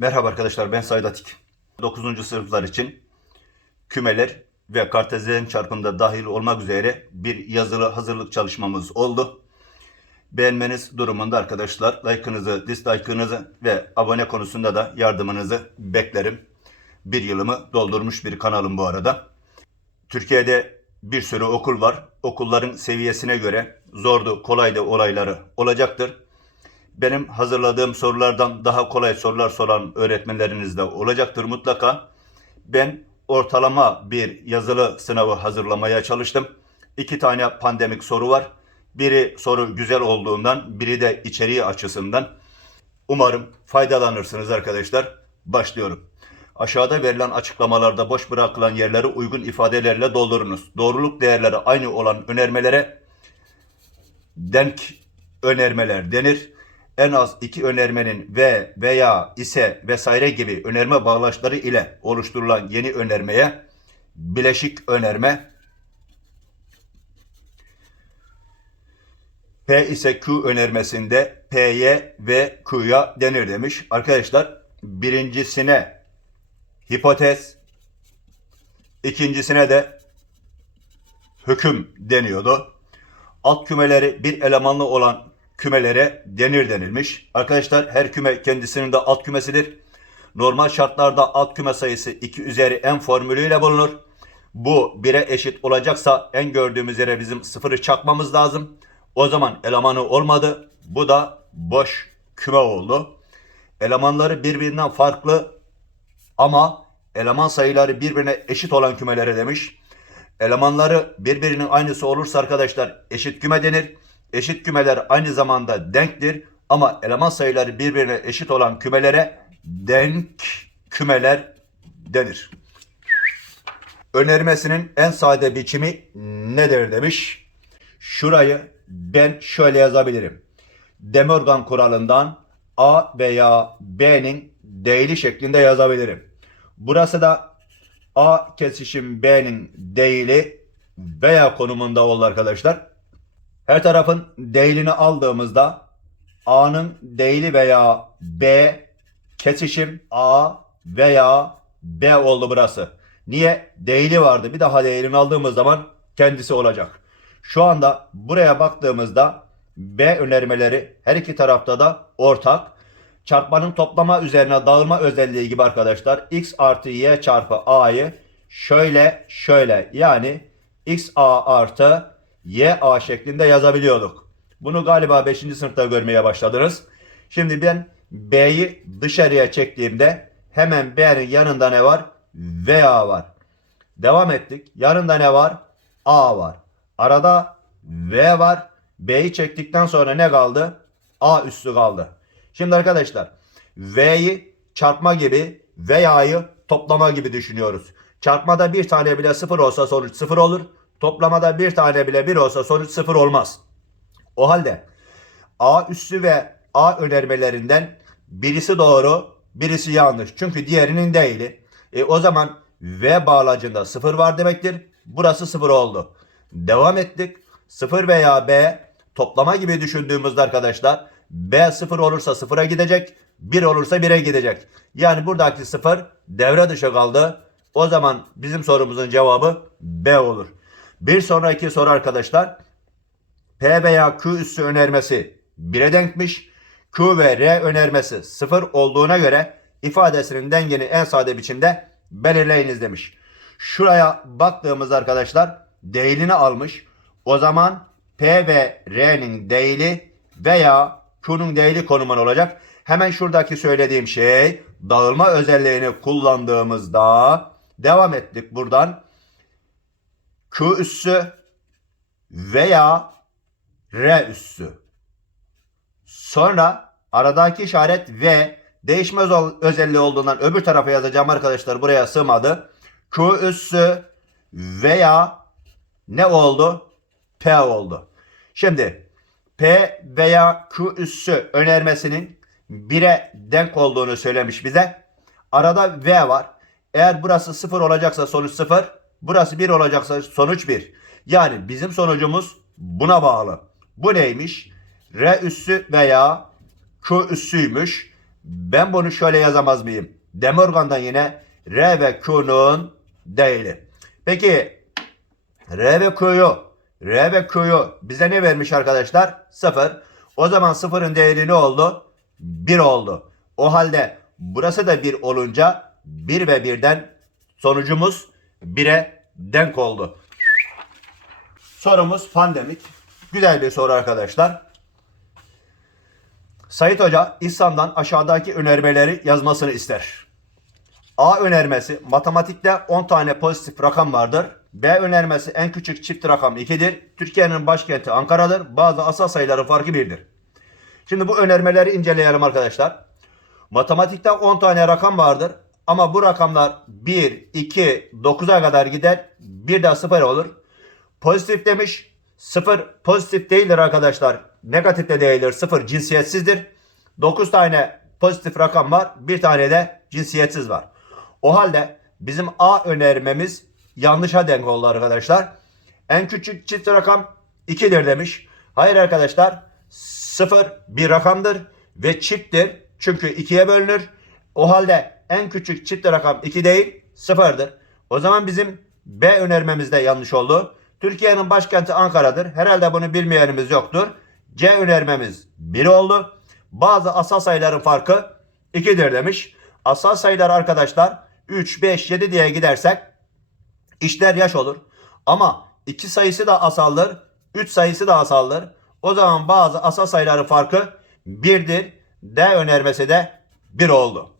Merhaba arkadaşlar ben Said Atik. 9. sınıflar için kümeler ve kartezyen çarpımda dahil olmak üzere bir yazılı hazırlık çalışmamız oldu. Beğenmeniz durumunda arkadaşlar like'ınızı, dislike'ınızı ve abone konusunda da yardımınızı beklerim. Bir yılımı doldurmuş bir kanalım bu arada. Türkiye'de bir sürü okul var. Okulların seviyesine göre zordu, kolaydı olayları olacaktır. Benim hazırladığım sorulardan daha kolay sorular soran öğretmenleriniz de olacaktır mutlaka. Ben ortalama bir yazılı sınavı hazırlamaya çalıştım. İki tane pandemik soru var. Biri soru güzel olduğundan, biri de içeriği açısından. Umarım faydalanırsınız arkadaşlar. Başlıyorum. Aşağıda verilen açıklamalarda boş bırakılan yerleri uygun ifadelerle doldurunuz. Doğruluk değerleri aynı olan önermelere denk önermeler denir. En az iki önermenin ve veya ise vesaire gibi önerme bağlaçları ile oluşturulan yeni önermeye bileşik önerme P ise Q önermesinde P'ye ve Q'ya denir demiş. Arkadaşlar birincisine hipotez, ikincisine de hüküm deniyordu. Alt kümeleri bir elemanlı olan kümelere denir denilmiş. Arkadaşlar her küme kendisinin de alt kümesidir. Normal şartlarda alt küme sayısı 2 üzeri n formülüyle bulunur. Bu 1'e eşit olacaksa en gördüğümüz yere bizim sıfırı çakmamız lazım. O zaman elemanı olmadı. Bu da boş küme oldu. Elemanları birbirinden farklı ama eleman sayıları birbirine eşit olan kümelere demiş. Elemanları birbirinin aynısı olursa arkadaşlar eşit küme denir. Eşit kümeler aynı zamanda denktir ama eleman sayıları birbirine eşit olan kümelere denk kümeler denir. Önermesinin en sade biçimi nedir demiş. Şurayı ben şöyle yazabilirim. Demorgan kuralından A veya B'nin değili şeklinde yazabilirim. Burası da A kesişim B'nin değili veya konumunda olur arkadaşlar. Her tarafın değilini aldığımızda A'nın değili veya B kesişim A veya B oldu burası. Niye? Değili vardı. Bir daha değilini aldığımız zaman kendisi olacak. Şu anda buraya baktığımızda B önermeleri her iki tarafta da ortak. Çarpmanın toplama üzerine dağılma özelliği gibi arkadaşlar. X artı Y çarpı A'yı şöyle şöyle yani X A artı Y A şeklinde yazabiliyorduk. Bunu galiba 5. sınıfta görmeye başladınız. Şimdi ben B'yi dışarıya çektiğimde hemen B'nin yanında ne var? VA var. Devam ettik. Yanında ne var? A var. Arada V var. B'yi çektikten sonra ne kaldı? A üssü kaldı. Şimdi arkadaşlar V'yi çarpma gibi veya'yı toplama gibi düşünüyoruz. Çarpmada bir tane bile sıfır olsa sonuç sıfır olur. Toplamada bir tane bile bir olsa sonuç sıfır olmaz. O halde A üssü ve A önermelerinden birisi doğru, birisi yanlış. Çünkü diğerinin değili. E, o zaman V bağlacında sıfır var demektir. Burası sıfır oldu. Devam ettik. Sıfır veya B toplama gibi düşündüğümüzde arkadaşlar B sıfır olursa sıfıra gidecek. 1 olursa 1'e gidecek. Yani buradaki sıfır devre dışı kaldı. O zaman bizim sorumuzun cevabı B olur. Bir sonraki soru arkadaşlar. P veya Q üssü önermesi 1'e denkmiş. Q ve R önermesi 0 olduğuna göre ifadesinin dengeni en sade biçimde belirleyiniz demiş. Şuraya baktığımız arkadaşlar değilini almış. O zaman P ve R'nin değili veya Q'nun değili konumun olacak. Hemen şuradaki söylediğim şey dağılma özelliğini kullandığımızda devam ettik buradan. Q üssü veya R üssü. Sonra aradaki işaret V değişmez özelliği olduğundan öbür tarafa yazacağım arkadaşlar buraya sığmadı. Q üssü veya ne oldu? P oldu. Şimdi P veya Q üssü önermesinin 1'e denk olduğunu söylemiş bize. Arada V var. Eğer burası 0 olacaksa sonuç 0. Burası 1 olacaksa sonuç 1. Yani bizim sonucumuz buna bağlı. Bu neymiş? R üssü veya Q üssüymüş. ben bunu şöyle yazamaz mıyım? Demorgan'dan yine R ve Q'nun değili. Peki R ve Q'yu R ve Q'yu bize ne vermiş arkadaşlar? 0. O zaman 0'ın değeri ne oldu? 1 oldu. O halde burası da 1 olunca 1 ve 1'den sonucumuz 1'e denk oldu. Sorumuz pandemik. Güzel bir soru arkadaşlar. Sayit Hoca İhsan'dan aşağıdaki önermeleri yazmasını ister. A önermesi matematikte 10 tane pozitif rakam vardır. B önermesi en küçük çift rakam 2'dir. Türkiye'nin başkenti Ankara'dır. Bazı asal sayıların farkı 1'dir. Şimdi bu önermeleri inceleyelim arkadaşlar. Matematikte 10 tane rakam vardır. Ama bu rakamlar 1, 2, 9'a kadar gider. Bir de 0 olur. Pozitif demiş. 0 pozitif değildir arkadaşlar. Negatif de değildir. 0 cinsiyetsizdir. 9 tane pozitif rakam var. Bir tane de cinsiyetsiz var. O halde bizim A önermemiz yanlışa denk oldu arkadaşlar. En küçük çift rakam 2'dir demiş. Hayır arkadaşlar 0 bir rakamdır ve çifttir. Çünkü 2'ye bölünür. O halde en küçük çift rakam 2 değil 0'dır. O zaman bizim B önermemiz de yanlış oldu. Türkiye'nin başkenti Ankara'dır. Herhalde bunu bilmeyenimiz yoktur. C önermemiz 1 oldu. Bazı asal sayıların farkı 2'dir demiş. Asal sayılar arkadaşlar 3, 5, 7 diye gidersek işler yaş olur. Ama 2 sayısı da asaldır. 3 sayısı da asaldır. O zaman bazı asal sayıların farkı 1'dir. D önermesi de 1 oldu.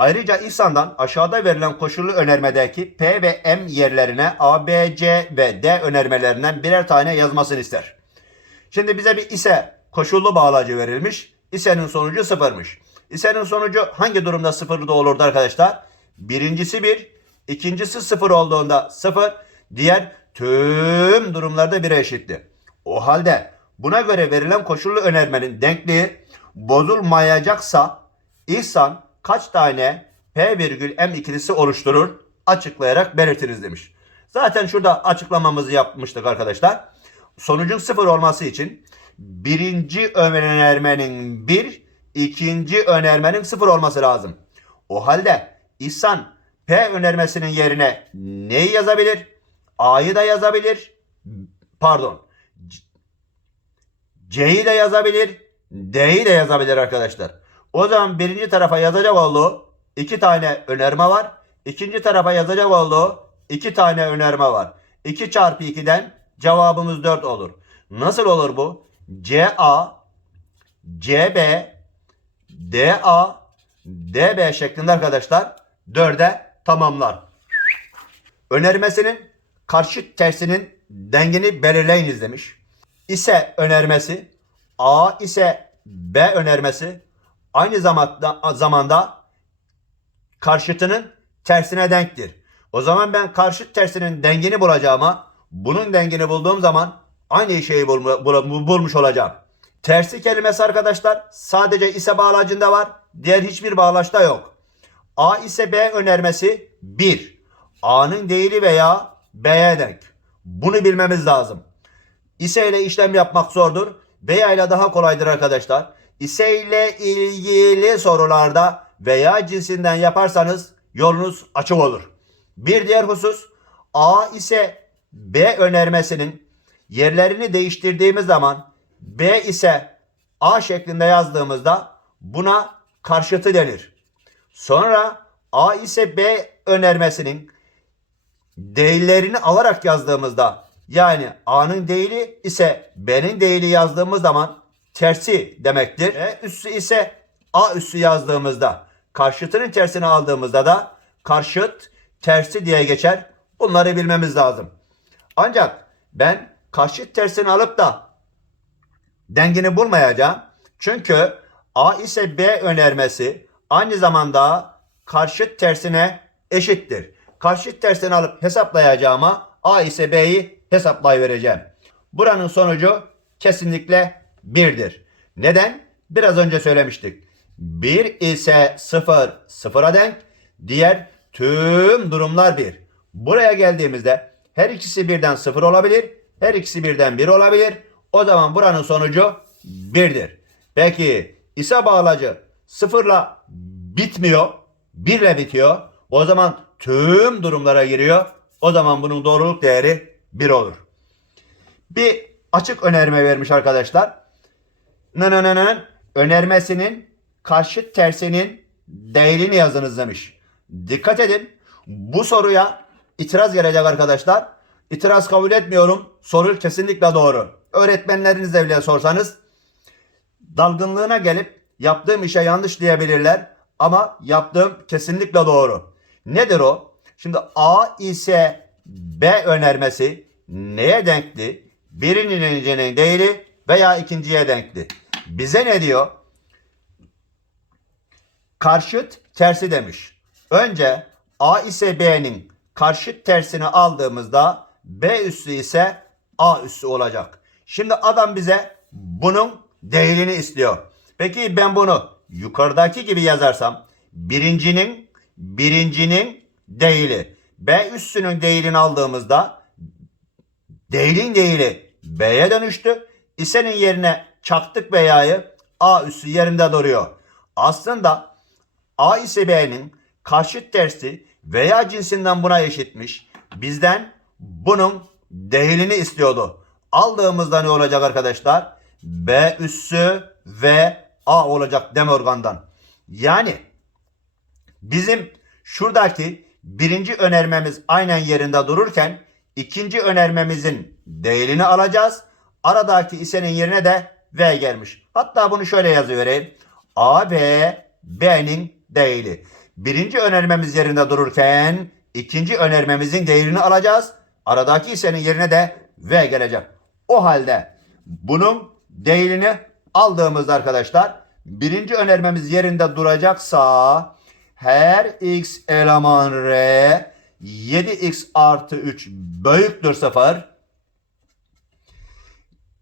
Ayrıca İhsan'dan aşağıda verilen koşullu önermedeki P ve M yerlerine A, B, C ve D önermelerinden birer tane yazmasını ister. Şimdi bize bir ise koşullu bağlacı verilmiş. İse'nin sonucu sıfırmış. İse'nin sonucu hangi durumda sıfırda olurdu arkadaşlar? Birincisi bir, ikincisi sıfır olduğunda sıfır, diğer tüm durumlarda bire eşitti. O halde buna göre verilen koşullu önermenin denkliği bozulmayacaksa İhsan kaç tane P virgül M ikilisi oluşturur? Açıklayarak belirtiniz demiş. Zaten şurada açıklamamızı yapmıştık arkadaşlar. Sonucun sıfır olması için birinci önermenin bir, ikinci önermenin sıfır olması lazım. O halde İhsan P önermesinin yerine neyi yazabilir? A'yı da yazabilir. Pardon. C'yi de yazabilir. D'yi de yazabilir arkadaşlar. O zaman birinci tarafa yazacak olduğu iki tane önerme var. İkinci tarafa yazacak olduğu iki tane önerme var. 2 çarpı 2'den cevabımız 4 olur. Nasıl olur bu? CA, CB, DA, DB şeklinde arkadaşlar 4'e tamamlar. Önermesinin karşıt tersinin dengini belirleyiniz demiş. İse önermesi A ise B önermesi aynı zamanda, zamanda karşıtının tersine denktir. O zaman ben karşıt tersinin dengini bulacağıma bunun dengini bulduğum zaman aynı şeyi bulma- bul- bulmuş olacağım. Tersi kelimesi arkadaşlar sadece ise bağlacında var. Diğer hiçbir bağlaçta yok. A ise B önermesi 1. A'nın değili veya B'ye denk. Bunu bilmemiz lazım. İse ile işlem yapmak zordur. Veya ile daha kolaydır arkadaşlar. İse ile ilgili sorularda veya cinsinden yaparsanız yolunuz açık olur. Bir diğer husus A ise B önermesinin yerlerini değiştirdiğimiz zaman B ise A şeklinde yazdığımızda buna karşıtı denir. Sonra A ise B önermesinin değillerini alarak yazdığımızda yani A'nın değili ise B'nin değili yazdığımız zaman tersi demektir. E üssü ise A üssü yazdığımızda karşıtının tersini aldığımızda da karşıt tersi diye geçer. Bunları bilmemiz lazım. Ancak ben karşıt tersini alıp da dengini bulmayacağım. Çünkü A ise B önermesi aynı zamanda karşıt tersine eşittir. Karşıt tersini alıp hesaplayacağıma A ise B'yi hesaplayıvereceğim. Buranın sonucu kesinlikle 1'dir. Neden? Biraz önce söylemiştik. 1 ise 0 sıfıra denk. Diğer tüm durumlar 1. Buraya geldiğimizde her ikisi birden 0 olabilir. Her ikisi birden 1 olabilir. O zaman buranın sonucu 1'dir. Peki ise bağlacı sıfırla bitmiyor. Birle bitiyor. O zaman tüm durumlara giriyor. O zaman bunun doğruluk değeri 1 olur. Bir açık önerme vermiş arkadaşlar. Nınınının önermesinin karşıt tersinin değilini yazınız demiş. Dikkat edin. Bu soruya itiraz gelecek arkadaşlar. İtiraz kabul etmiyorum. Soru kesinlikle doğru. Öğretmenlerinizle bile sorsanız dalgınlığına gelip yaptığım işe yanlış diyebilirler. Ama yaptığım kesinlikle doğru. Nedir o? Şimdi A ise B önermesi neye denkti? Birincinin değili veya ikinciye denkti. Bize ne diyor? Karşıt tersi demiş. Önce A ise B'nin karşıt tersini aldığımızda B üssü ise A üssü olacak. Şimdi adam bize bunun değilini istiyor. Peki ben bunu yukarıdaki gibi yazarsam birincinin birincinin değili B üssünün değilini aldığımızda değilin değili B'ye dönüştü. İsenin yerine çaktık B'ya'yı A üssü yerinde duruyor. Aslında A ise B'nin karşıt tersi veya cinsinden buna eşitmiş. Bizden bunun değilini istiyordu. Aldığımızda ne olacak arkadaşlar? B üssü ve A olacak dem organdan. Yani bizim şuradaki birinci önermemiz aynen yerinde dururken ikinci önermemizin değilini alacağız. Aradaki isenin yerine de V gelmiş. Hatta bunu şöyle yazıvereyim. A, B, B'nin değili. Birinci önermemiz yerinde dururken ikinci önermemizin değerini alacağız. Aradaki isenin yerine de V gelecek. O halde bunun değilini aldığımızda arkadaşlar birinci önermemiz yerinde duracaksa her x eleman r 7x artı 3 büyüktür 0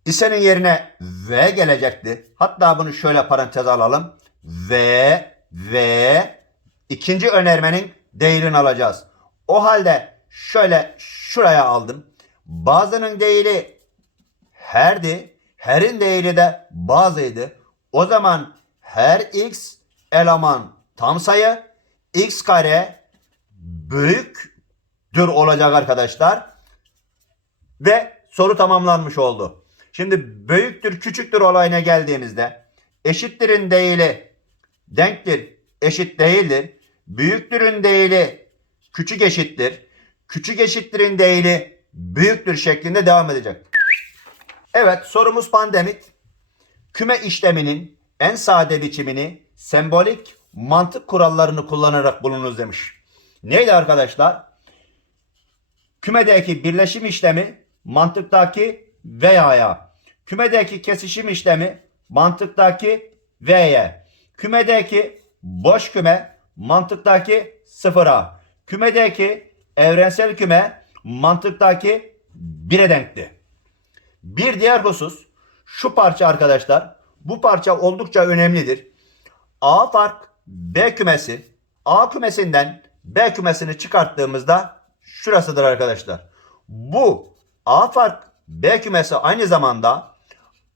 İsenin yerine V gelecekti. Hatta bunu şöyle parantez alalım. V, V ikinci önermenin değerini alacağız. O halde şöyle şuraya aldım. Bazının değeri herdi. Her'in değeri de bazıydı. O zaman her x eleman tam sayı x kare büyüktür olacak arkadaşlar. Ve soru tamamlanmış oldu. Şimdi büyüktür küçüktür olayına geldiğimizde eşittirin değili denktir eşit değildir. Büyüktürün değili küçük eşittir. Küçük eşittirin değili büyüktür şeklinde devam edecek. Evet sorumuz pandemik. Küme işleminin en sade biçimini sembolik mantık kurallarını kullanarak bulunuz demiş. Neydi arkadaşlar? Kümedeki birleşim işlemi mantıktaki veya'ya. Kümedeki kesişim işlemi mantıktaki v'ye. Kümedeki boş küme mantıktaki sıfıra. Kümedeki evrensel küme mantıktaki bire denkti. Bir diğer husus şu parça arkadaşlar. Bu parça oldukça önemlidir. A fark B kümesi A kümesinden B kümesini çıkarttığımızda şurasıdır arkadaşlar. Bu A fark B kümesi aynı zamanda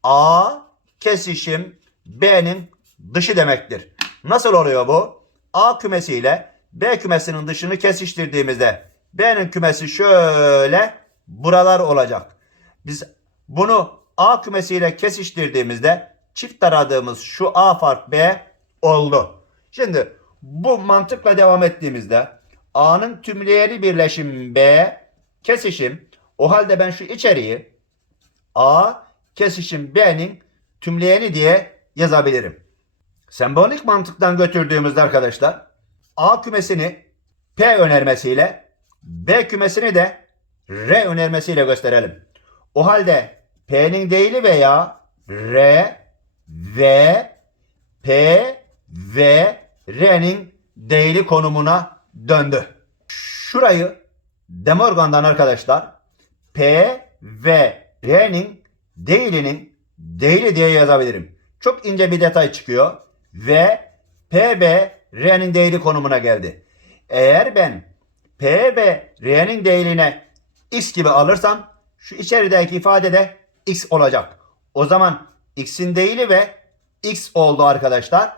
A kesişim B'nin dışı demektir. Nasıl oluyor bu? A kümesi ile B kümesinin dışını kesiştirdiğimizde B'nin kümesi şöyle buralar olacak. Biz bunu A kümesiyle kesiştirdiğimizde çift aradığımız şu A fark B oldu. Şimdi bu mantıkla devam ettiğimizde A'nın tümleyeni birleşim B kesişim o halde ben şu içeriği A kesişim B'nin tümleyeni diye yazabilirim. Sembolik mantıktan götürdüğümüzde arkadaşlar A kümesini P önermesiyle B kümesini de R önermesiyle gösterelim. O halde P'nin değili veya R, V, P ve R'nin değili konumuna döndü. Şurayı Demorgan'dan arkadaşlar P ve R'nin değilinin değili diye yazabilirim. Çok ince bir detay çıkıyor ve P ve R'nin değili konumuna geldi. Eğer ben P ve R'nin değiline X gibi alırsam şu içerideki ifade de X olacak. O zaman X'in değili ve X oldu arkadaşlar.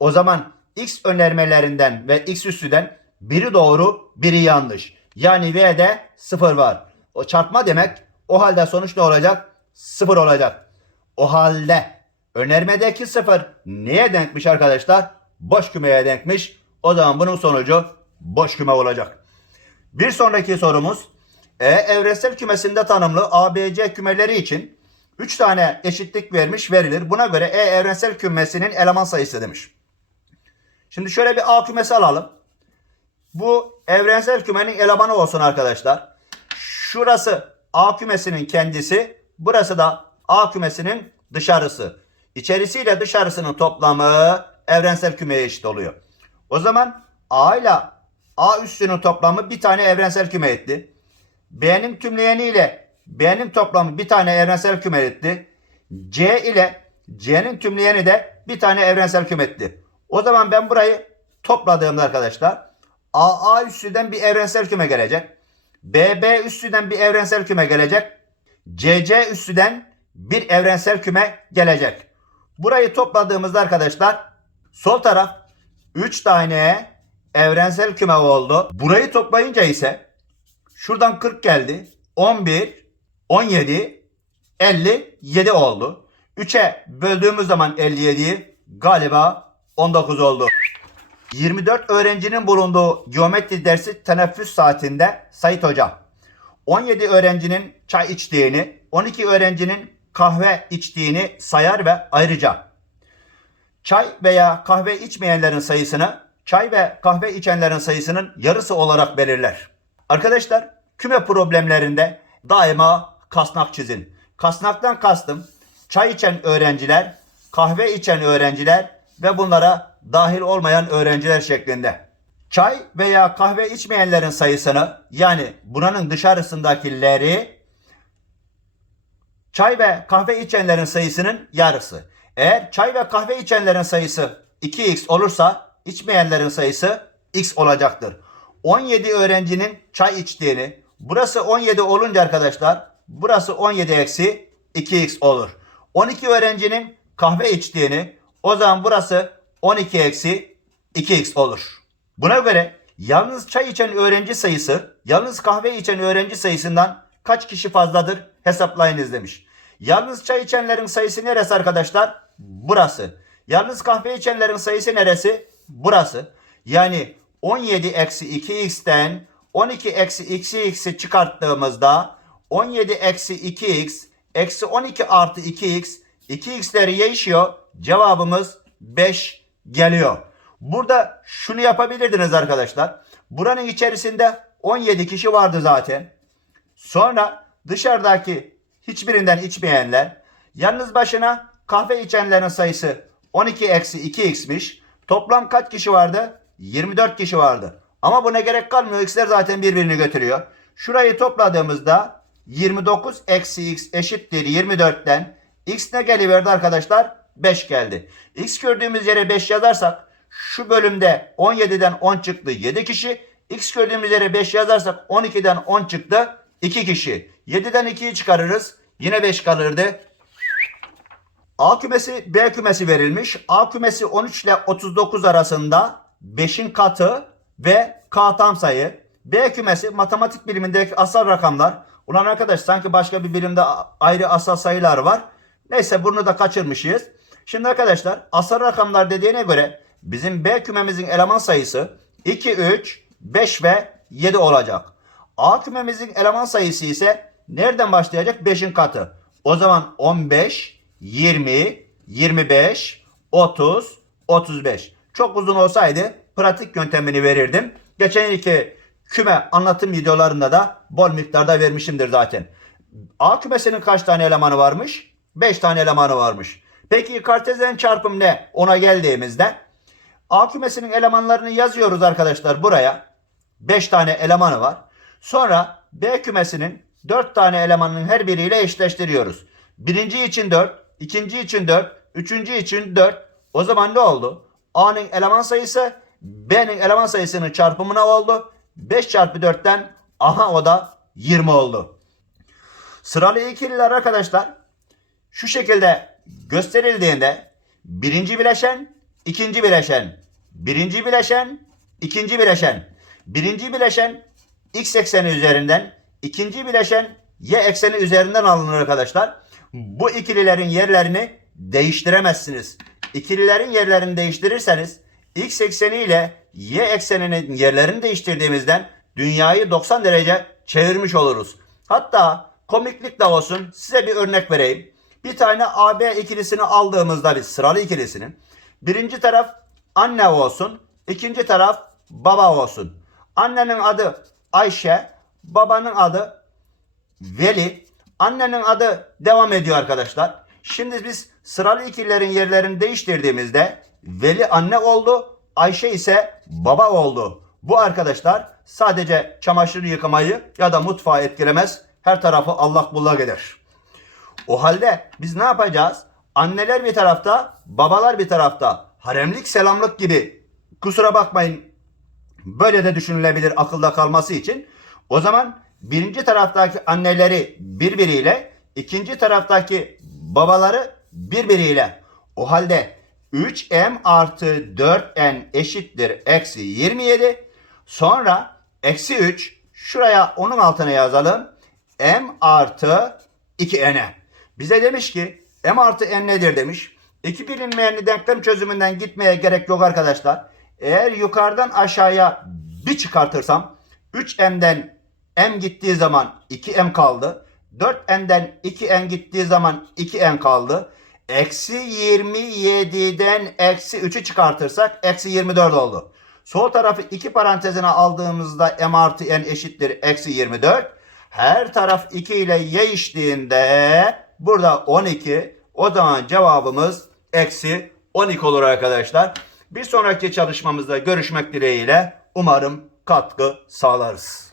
O zaman X önermelerinden ve X üssüden biri doğru, biri yanlış. Yani V'de 0 var. O çarpma demek. O halde sonuç ne olacak? 0 olacak. O halde önermedeki 0 neye denkmiş arkadaşlar? Boş kümeye denkmiş. O zaman bunun sonucu boş küme olacak. Bir sonraki sorumuz E evrensel kümesinde tanımlı ABC kümeleri için 3 tane eşitlik vermiş verilir. Buna göre E evrensel kümesinin eleman sayısı demiş. Şimdi şöyle bir A kümesi alalım. Bu evrensel kümenin elemanı olsun arkadaşlar. Şurası A kümesinin kendisi. Burası da A kümesinin dışarısı. İçerisiyle dışarısının toplamı evrensel kümeye eşit oluyor. O zaman A ile A üssünün toplamı bir tane evrensel küme etti. B'nin tümleyeni ile B'nin toplamı bir tane evrensel küme etti. C ile C'nin tümleyeni de bir tane evrensel küme etti. O zaman ben burayı topladığımda arkadaşlar A A üssüden bir evrensel küme gelecek. B B üssüden bir evrensel küme gelecek. C C üssüden bir evrensel küme gelecek. Burayı topladığımızda arkadaşlar sol taraf 3 tane evrensel küme oldu. Burayı toplayınca ise şuradan 40 geldi. 11, 17, 57 oldu. 3'e böldüğümüz zaman 57'yi galiba 19 oldu. 24 öğrencinin bulunduğu geometri dersi teneffüs saatinde Sait Hoca 17 öğrencinin çay içtiğini, 12 öğrencinin kahve içtiğini sayar ve ayrıca çay veya kahve içmeyenlerin sayısını çay ve kahve içenlerin sayısının yarısı olarak belirler. Arkadaşlar küme problemlerinde daima kasnak çizin. Kasnaktan kastım çay içen öğrenciler, kahve içen öğrenciler ve bunlara dahil olmayan öğrenciler şeklinde. Çay veya kahve içmeyenlerin sayısını yani buranın dışarısındakileri çay ve kahve içenlerin sayısının yarısı. Eğer çay ve kahve içenlerin sayısı 2x olursa içmeyenlerin sayısı x olacaktır. 17 öğrencinin çay içtiğini, burası 17 olunca arkadaşlar, burası 17 eksi 2x olur. 12 öğrencinin kahve içtiğini, o zaman burası 12 eksi 2x olur. Buna göre yalnız çay içen öğrenci sayısı, yalnız kahve içen öğrenci sayısından kaç kişi fazladır hesaplayınız demiş. Yalnız çay içenlerin sayısı neresi arkadaşlar? Burası. Yalnız kahve içenlerin sayısı neresi? Burası. Yani 17 eksi 2x'ten 12 eksi 2x'i çıkarttığımızda 17 eksi 2x eksi 12 artı 2x 2x'leri değişiyor. Cevabımız 5 geliyor. Burada şunu yapabilirdiniz arkadaşlar. Buranın içerisinde 17 kişi vardı zaten. Sonra dışarıdaki hiçbirinden içmeyenler yalnız başına kahve içenlerin sayısı 12 eksi 2x'miş. Toplam kaç kişi vardı? 24 kişi vardı. Ama buna gerek kalmıyor. X'ler zaten birbirini götürüyor. Şurayı topladığımızda 29 eksi x eşittir 24'ten. X ne geliverdi arkadaşlar? 5 geldi. X gördüğümüz yere 5 yazarsak şu bölümde 17'den 10 çıktı 7 kişi. X gördüğümüz yere 5 yazarsak 12'den 10 çıktı 2 kişi. 7'den 2'yi çıkarırız. Yine 5 kalırdı. A kümesi B kümesi verilmiş. A kümesi 13 ile 39 arasında 5'in katı ve K tam sayı. B kümesi matematik bilimindeki asal rakamlar. Ulan arkadaş sanki başka bir birimde ayrı asal sayılar var. Neyse bunu da kaçırmışız. Şimdi arkadaşlar asal rakamlar dediğine göre bizim B kümemizin eleman sayısı 2, 3, 5 ve 7 olacak. A kümemizin eleman sayısı ise nereden başlayacak? 5'in katı. O zaman 15, 20, 25, 30, 35. Çok uzun olsaydı pratik yöntemini verirdim. Geçen iki küme anlatım videolarında da bol miktarda vermişimdir zaten. A kümesinin kaç tane elemanı varmış? 5 tane elemanı varmış. Peki kartezyen çarpım ne? Ona geldiğimizde A kümesinin elemanlarını yazıyoruz arkadaşlar buraya. 5 tane elemanı var. Sonra B kümesinin 4 tane elemanının her biriyle eşleştiriyoruz. Birinci için 4, ikinci için 4, üçüncü için 4. O zaman ne oldu? A'nın eleman sayısı B'nin eleman sayısının çarpımına oldu. 5 çarpı 4'ten aha o da 20 oldu. Sıralı ikililer arkadaşlar şu şekilde gösterildiğinde birinci bileşen, ikinci bileşen, birinci bileşen, ikinci bileşen. Birinci bileşen x ekseni üzerinden, ikinci bileşen y ekseni üzerinden alınır arkadaşlar. Bu ikililerin yerlerini değiştiremezsiniz. İkililerin yerlerini değiştirirseniz x ekseni ile y ekseninin yerlerini değiştirdiğimizden dünyayı 90 derece çevirmiş oluruz. Hatta komiklik de olsun size bir örnek vereyim. Bir tane AB ikilisini aldığımızda bir sıralı ikilisinin birinci taraf anne olsun, ikinci taraf baba olsun. Annenin adı Ayşe, babanın adı Veli. Annenin adı devam ediyor arkadaşlar. Şimdi biz sıralı ikililerin yerlerini değiştirdiğimizde Veli anne oldu, Ayşe ise baba oldu. Bu arkadaşlar sadece çamaşır yıkamayı ya da mutfağı etkilemez. Her tarafı Allah bullak eder. O halde biz ne yapacağız? Anneler bir tarafta, babalar bir tarafta. Haremlik selamlık gibi. Kusura bakmayın. Böyle de düşünülebilir akılda kalması için. O zaman birinci taraftaki anneleri birbiriyle, ikinci taraftaki babaları birbiriyle. O halde 3m artı 4n eşittir eksi 27. Sonra eksi 3 şuraya onun altına yazalım. m artı 2n'e. Bize demiş ki m artı n nedir demiş. İki bilinmeyenli denklem çözümünden gitmeye gerek yok arkadaşlar. Eğer yukarıdan aşağıya bir çıkartırsam 3m'den m gittiği zaman 2m kaldı. 4n'den 2n gittiği zaman 2n kaldı. Eksi 27'den eksi 3'ü çıkartırsak eksi 24 oldu. Sol tarafı iki parantezine aldığımızda m artı n eşittir eksi 24. Her taraf 2 ile değiştiğinde burada 12. O zaman cevabımız eksi 12 olur arkadaşlar. Bir sonraki çalışmamızda görüşmek dileğiyle umarım katkı sağlarız.